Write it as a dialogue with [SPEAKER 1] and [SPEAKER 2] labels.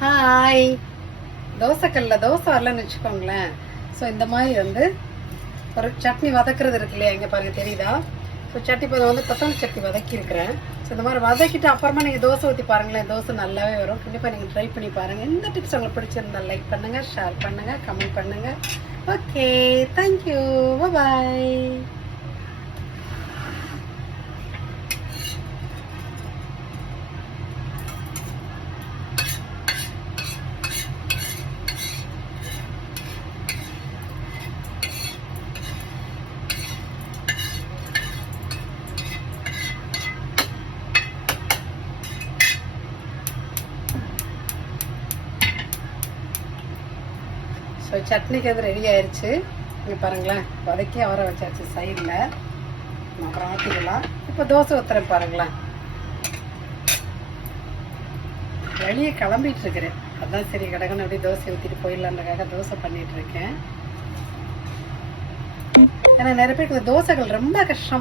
[SPEAKER 1] Hi தோசைக்கல்ல தோசை வரலன்னு வச்சுக்கோங்களேன். ஸோ இந்த மாதிரி வந்து ஒரு சட்னி வதக்குறது இருக்கு இல்லையா? இங்கே பாருங்க தெரியுதா? ஸோ சட்னி இப்போ வந்து கொத்தமல்லி சட்னி வதக்கியிருக்கிறேன். ஸோ இந்த மாதிரி வதக்கிட்டு அப்புறமா நீங்கள் தோசை ஊற்றி பாருங்களேன். தோசை நல்லாவே வரும். கண்டிப்பாக நீங்கள் ட்ரை பண்ணி பாருங்கள் இந்த டிப்ஸ் உங்களுக்கு பிடிச்சிருந்தா லைக் பண்ணுங்கள் ஷேர் பண்ணுங்கள் கமெண்ட் பண்ணுங்கள் ஓகே தேங்க்யூ பாய் ஸோ சட்னிக்கு வந்து ரெடி ஆயிடுச்சு இங்கே பாருங்களேன். வதக்கி அவர வச்சாச்சு சைடில் அப்புறம் ஆற்றிக்கலாம் இப்போ தோசை ஊற்றுறேன் பாருங்களேன். வெளியே கிளம்பிட்டு இருக்கிறேன். அதான் சரி கடகன்னு அப்படியே தோசை ஊற்றிட்டு போயிடலான்றக்காக தோசை பண்ணிட்டு இருக்கேன். ஏன்னா நிறைய பேருக்கு இந்த தோசைகள் ரொம்ப கஷ்டமாக